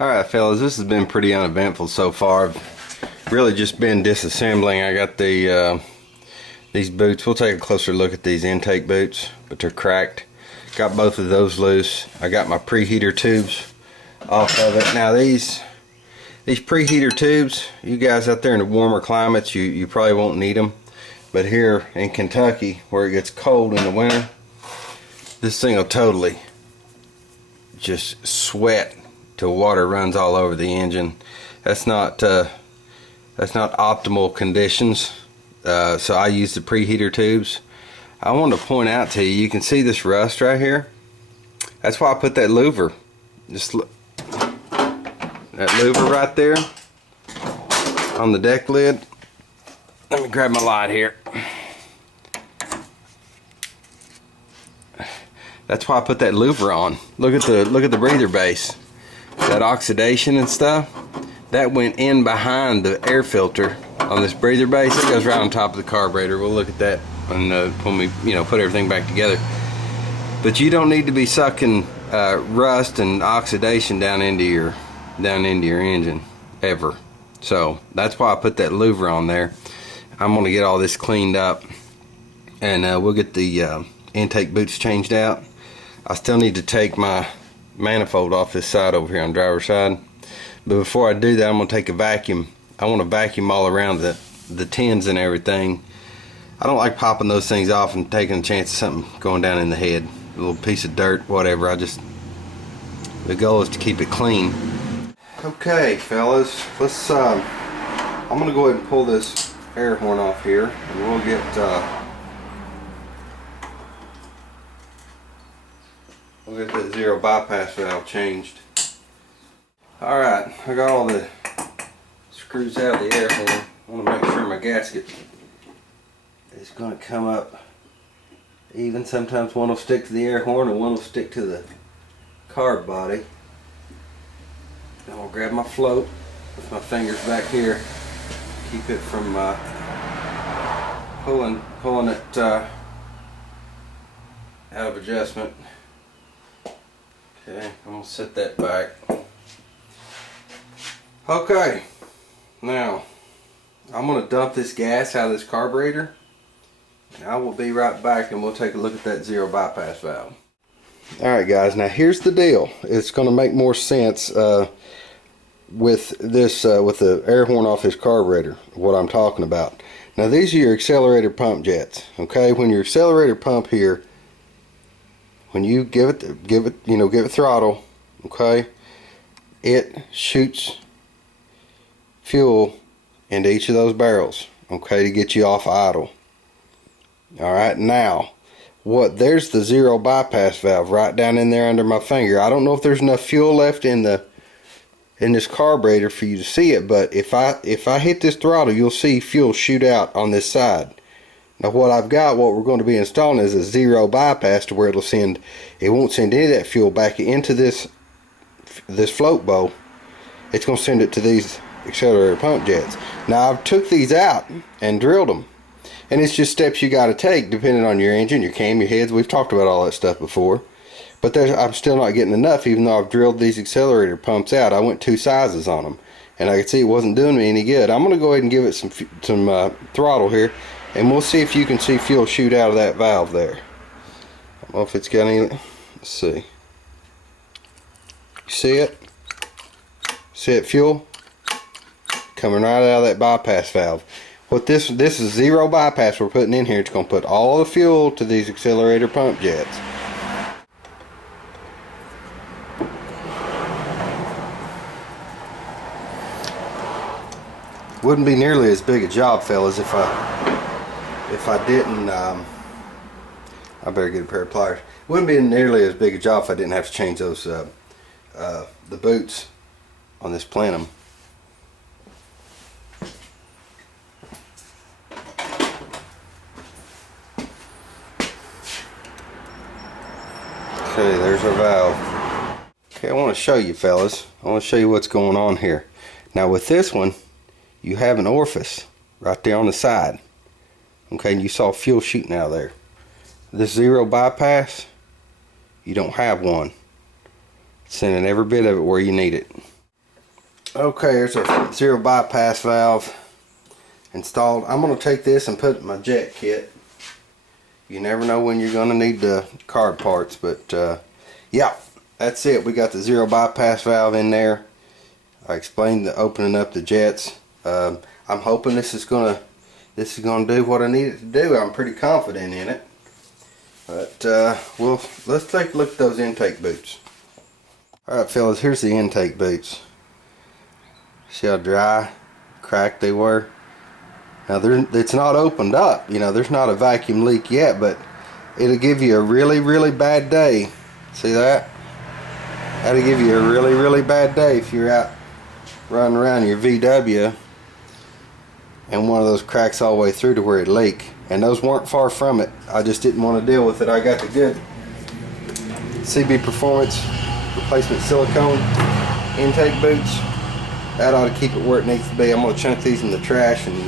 Alright fellas, this has been pretty uneventful so far. I've really just been disassembling. I got these boots. We'll take a closer look at these intake boots, but they're cracked. Got both of those loose. I got my preheater tubes off of it. Now these preheater tubes, you guys out there in the warmer climates, you probably won't need them. But here in Kentucky, where it gets cold in the winter, this thing will totally just sweat till water runs all over the engine. That's not optimal conditions. So I use the preheater tubes. I want to point out to you, you can see this rust right here. That's why I put that louver. Just look, that louver right there on the deck lid. Let me grab my light here. That's why I put that louver on. Look at the breather base. That oxidation and stuff, that went in behind the air filter on this breather base. It goes right on top of the carburetor. We'll look at that when we put everything back together. But you don't need to be sucking rust and oxidation down into your engine ever. So that's why I put that louver on there. I'm gonna get all this cleaned up, and we'll get the intake boots changed out. I still need to take my manifold off this side over here on the driver's side, but before I do that, I'm gonna take a vacuum. I want to vacuum all around the tins and everything. I don't like popping those things off and taking a chance of something going down in the head, a little piece of dirt, whatever. The goal is to keep it clean. Okay fellas, let's I'm gonna go ahead and pull this air horn off here, and we'll get that zero bypass valve changed. Alright, I got all the screws out of the air horn. I want to make sure my gasket is going to come up even. Sometimes one will stick to the air horn and one will stick to the carb body. Then I'll grab my float with my fingers back here, keep it from pulling it out of adjustment. Okay, I'm going to set that back. Okay, now I'm going to dump this gas out of this carburetor, and I will be right back and we'll take a look at that zero bypass valve. Alright guys, now here's the deal. It's going to make more sense with this with the air horn off this carburetor, what I'm talking about. Now these are your accelerator pump jets. Okay, when your accelerator pump here, when you give it throttle, okay, it shoots fuel into each of those barrels, okay, to get you off idle. Alright, now there's the zero bypass valve right down in there under my finger. I don't know if there's enough fuel left in this carburetor for you to see it, but if I hit this throttle, you'll see fuel shoot out on this side. Now what we're going to be installing is a zero bypass, to where it won't send any of that fuel back into this float bowl. It's going to send it to these accelerator pump jets. Now I've took these out and drilled them, and it's just steps you got to take depending on your engine, your cam, your heads. We've talked about all that stuff before, but I'm still not getting enough. Even though I've drilled these accelerator pumps out, I went 2 sizes on them, and I could see it wasn't doing me any good. I'm going to go ahead and give it some throttle here, and we'll see if you can see fuel shoot out of that valve there. I don't know if it's got any. Let's see. You see it? See it, fuel coming right out of that bypass valve. What this is zero bypass we're putting in here. It's going to put all the fuel to these accelerator pump jets. Wouldn't be nearly as big a job, fellas, if I didn't. I better get a pair of pliers. Wouldn't be nearly as big a job if I didn't have to change those the boots on this plenum. Okay, there's our valve. Okay, I want to show you, fellas. I want to show you what's going on here. Now with this one, you have an orifice right there on the side. Okay, and you saw fuel shooting out of there. This zero bypass, you don't have one. It's sending every bit of it where you need it. Okay, there's a zero bypass valve installed. I'm going to take this and put it in my jet kit. You never know when you're going to need the carb parts, but yeah, that's it. We got the zero bypass valve in there. I explained the opening up the jets. I'm hoping this is gonna do what I need it to do. I'm pretty confident in it. But let's take a look at those intake boots. Alright fellas, here's the intake boots. See how dry, cracked they were? Now it's not opened up, you know, there's not a vacuum leak yet, but it'll give you a really, really bad day. See that? That'll give you a really, really bad day if you're out running around your VW and one of those cracks all the way through to where it leak. And those weren't far from it. I just didn't want to deal with it. I got the good CB Performance replacement silicone intake boots. That ought to keep it where it needs to be. I'm going to chunk these in the trash and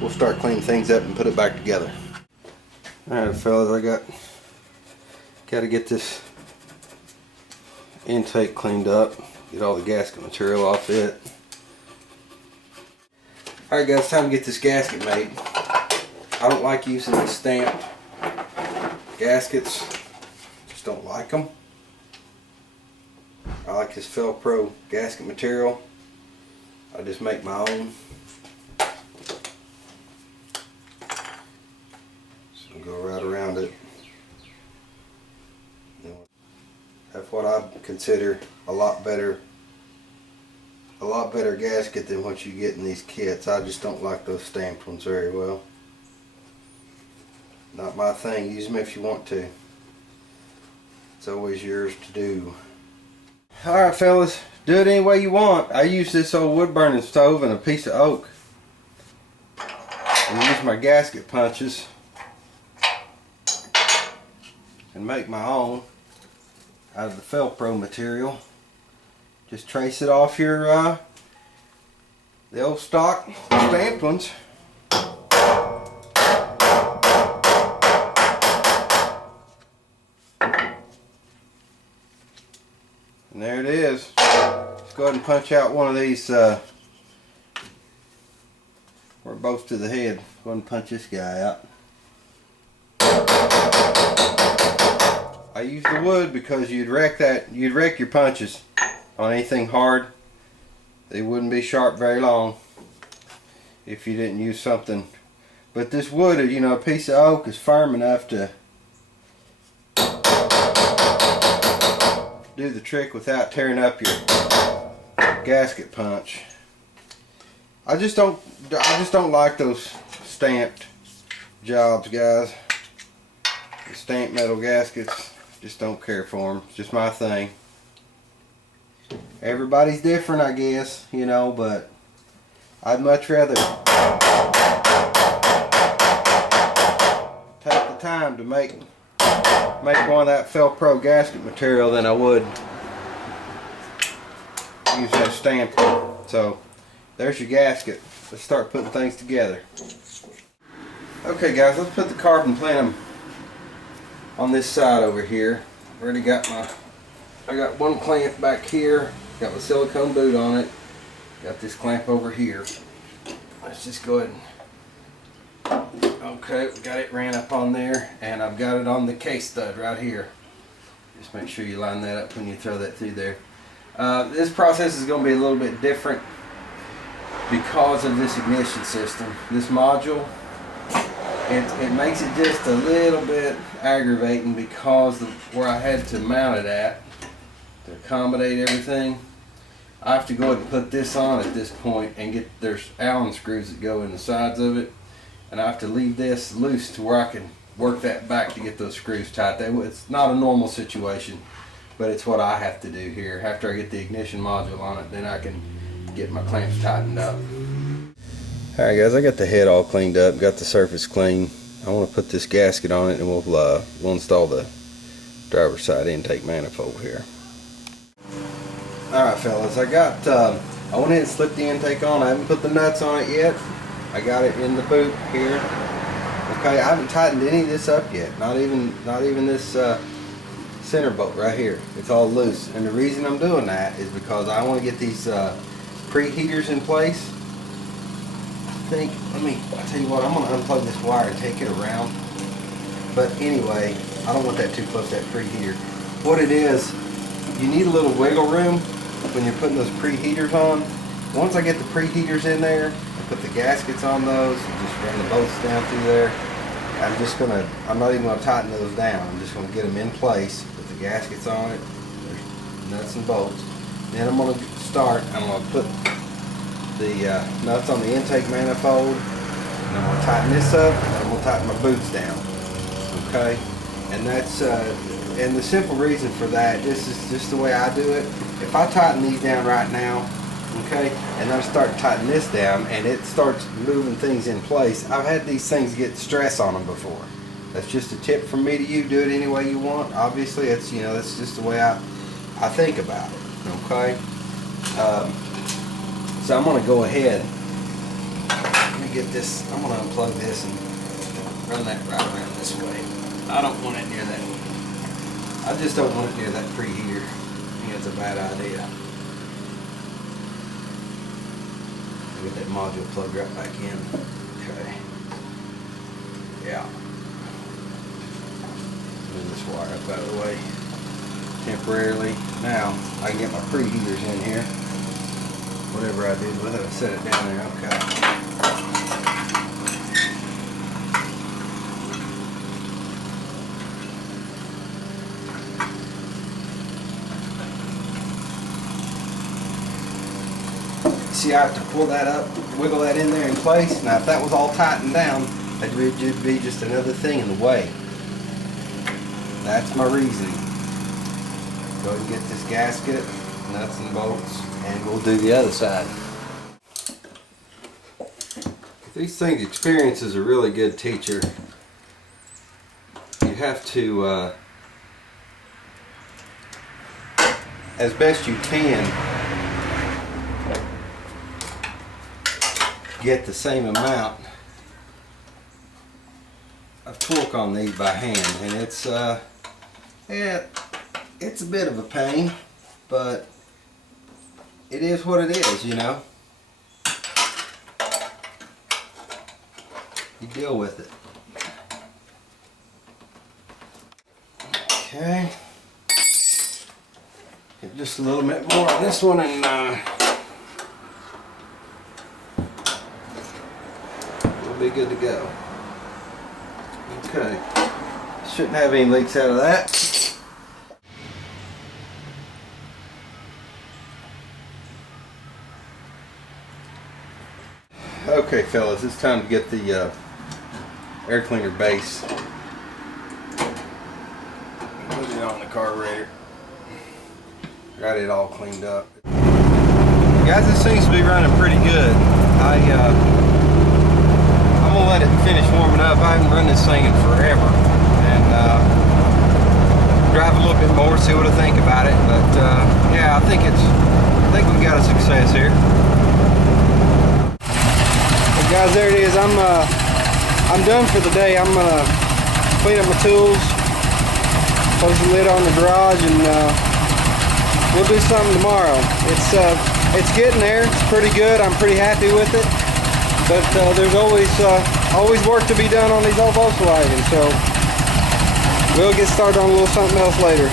we'll start cleaning things up and put it back together. Alright fellas, I got to get this intake cleaned up, get all the gasket material off it. Alright guys, time to get this gasket made. I don't like using the stamped gaskets, just don't like them. I like this Velcro gasket material. I just make my own. So go right around it. That's what I consider a lot better gasket than what you get in these kits. I just don't like those stamped ones very well. Not my thing. Use them if you want to. It's always yours to do. Alright fellas, do it any way you want. I use this old wood burning stove and a piece of oak. And use my gasket punches and make my own out of the Velcro material. Just trace it off your the old stock stamped ones. And there it is. Let's go ahead and punch out one of these we're both to the head. Go ahead and punch this guy out. I use the wood because you'd wreck your punches on anything hard. They wouldn't be sharp very long if you didn't use something. But this wood, you know, a piece of oak is firm enough to do the trick without tearing up your gasket punch. I just don't like those stamped jobs, guys. The stamped metal gaskets, just don't care for them. It's just my thing. Everybody's different, I guess, you know, but I'd much rather take the time to make one of that Velcro gasket material than I would use that stamped one. So there's your gasket. Let's start putting things together. Okay guys, let's put the carbon plenum on this side over here. Already got I got one clamp back here, got my silicone boot on it, got this clamp over here. Let's just go ahead and, okay, we got it ran up on there, and I've got it on the case stud right here. Just make sure you line that up when you throw that through there. This process is going to be a little bit different because of this ignition system. This module, it makes it just a little bit aggravating because of where I had to mount it at to accommodate everything. I have to go ahead and put this on at this point and there's Allen screws that go in the sides of it, and I have to leave this loose to where I can work that back to get those screws tight. It's not a normal situation, but it's what I have to do here. After I get the ignition module on it, then I can get my clamps tightened up. Alright guys, I got the head all cleaned up, got the surface clean. I want to put this gasket on it and we'll install the driver's side intake manifold here. Alright fellas, I went ahead and slipped the intake on. I haven't put the nuts on it yet. I got it in the boot here. Okay, I haven't tightened any of this up yet. Not even this center bolt right here. It's all loose. And the reason I'm doing that is because I want to get these preheaters in place. I tell you what, I'm going to unplug this wire and take it around. But anyway, I don't want that too close to that preheater. What it is, you need a little wiggle room when you're putting those preheaters on. Once I get the preheaters in there, I put the gaskets on those and just run the bolts down through there. I'm not even going to tighten those down. I'm just going to get them in place, put the gaskets on it, there's nuts and bolts. Then I'm going to I'm going to put the nuts on the intake manifold, and I'm going to tighten this up, and I'm going to tighten my boots down. Okay? And that's, and the simple reason for that, this is just the way I do it. If I tighten these down right now, okay, and I start to tighten this down and it starts moving things in place, I've had these things get stress on them before. That's just a tip from me to you. Do it any way you want. Obviously, it's, you know, that's just the way I think about it. Okay. So I'm going to go ahead. Let me get this. I'm going to unplug this and run that right around this way. I don't want it near that. I just don't want it near that preheater. I think it's a bad idea. Get that module plugged right back in. Okay. Yeah. Move this wire up out of the way temporarily. Now I can get my preheaters in here. Whatever I did with it, I set it down there. Okay. See, I have to pull that up, wiggle that in there in place. Now, if that was all tightened down, that would be just another thing in the way. That's my reasoning. Go ahead and get this gasket, nuts and bolts, and we'll do the other side. These things, experience is a really good teacher. You have to, as best you can, get the same amount of torque on these by hand, and it's it's a bit of a pain, but it is what it is, you know. You deal with it. Okay, get just a little bit more on this one, and be good to go. Okay, shouldn't have any leaks out of that. Okay fellas, it's time to get the air cleaner base. Put it on the carburetor. Got it all cleaned up. Guys, this seems to be running pretty good. I'm gonna let it finish warming up. I haven't run this thing in forever, and drive a little bit more, see what I think about it. But yeah, I think we got a success here. Well, guys, there it is. I'm done for the day. I'm gonna clean up my tools, close the lid on the garage, and we'll do something tomorrow. It's getting there. It's pretty good. I'm pretty happy with it. But there's always work to be done on these old Volkswagens, so we'll get started on a little something else later.